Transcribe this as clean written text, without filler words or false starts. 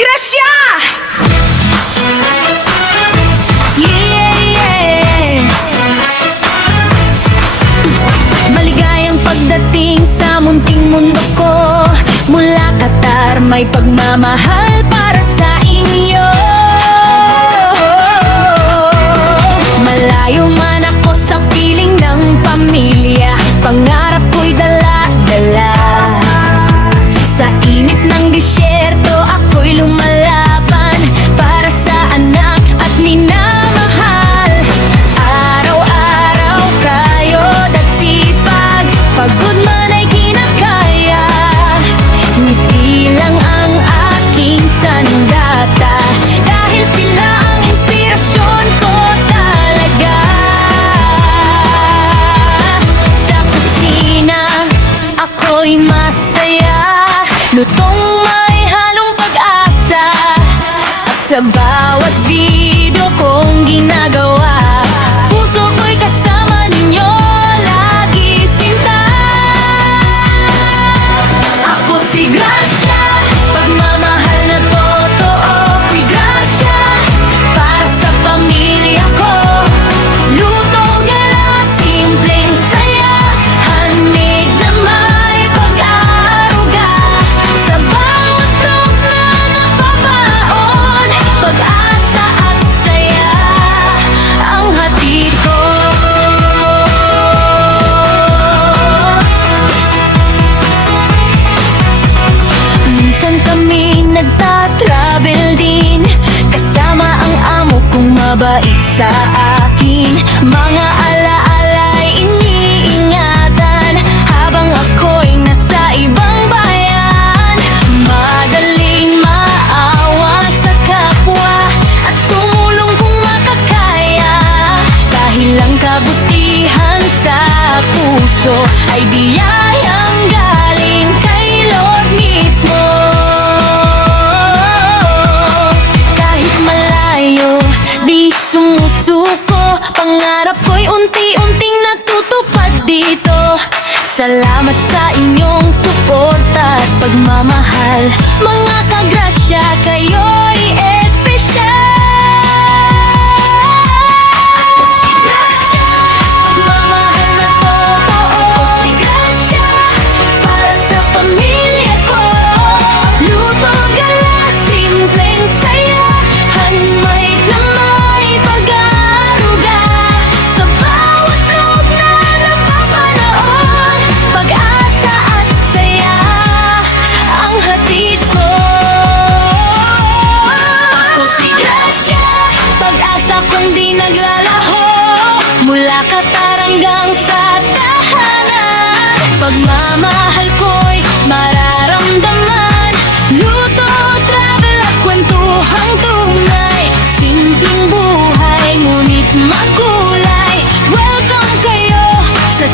Gracia! Yeah. Maligayang pagdating sa munting mundo ko. Mula Qatar may pagmamahal para sa inyo. Malayo man ako sa piling ng pamilya, pangarap ko'y dala-dala. Sa init ng disyerto ako'y lumalaban para sa anak at minamahal. Araw-araw kayod at sipag, pagod man ay kinakaya. Ngiti lang ang aking sandata, dahil sila ang inspirasyon ko talaga. Sa kusina ako'y masaya, lutong may halong pag-asa. At sa bawat video kong ginagawa, puso ko'y kasama ninyo lagi sinta. Ako si Gracia, pagmamahal na totoo. Si Gracia, para sa pamilya ko. Luto, gala, simpleng saya, handmade na may pag-aaruga. Sa bawat loob na napapaon, pag-asa at saya ang hatid ko. Minsan kami nagta-travel din, kasama ang amo kong mabait sa akin. Mga ala-ala'y iniingatan habang ako'y nasa ibang bayan. Madaling maawa sa kapwa at tumulong kung makakaya, dahil ang kabutihan sa puso ay biyayang galing kay Lord mismo. Kahit malayo, di sumusuko, pangarap ko'y unti-unting natutupad dito. Salamat sa inyong suporta at pagmamahal, mga ka-Gracia, kayo'y espesyal. Ako si Gracia, pagmamahal na totoo. Ako si Gracia, para sa pamilya ko. Luto, gala, simpleng saya, handmade na may pag-aaruga. Sa bawat loob na napapanood, pag-asa at saya ang hatid ko. Ako si Gracia, pag-asa kong di naglalaho. Mula Qatar hanggang sa tahanan, pagmamahal ko'y mararamdaman. Luto, travel at kwentuhang tunay, simpleng buhay ngunit makulay. Welcome kayo sa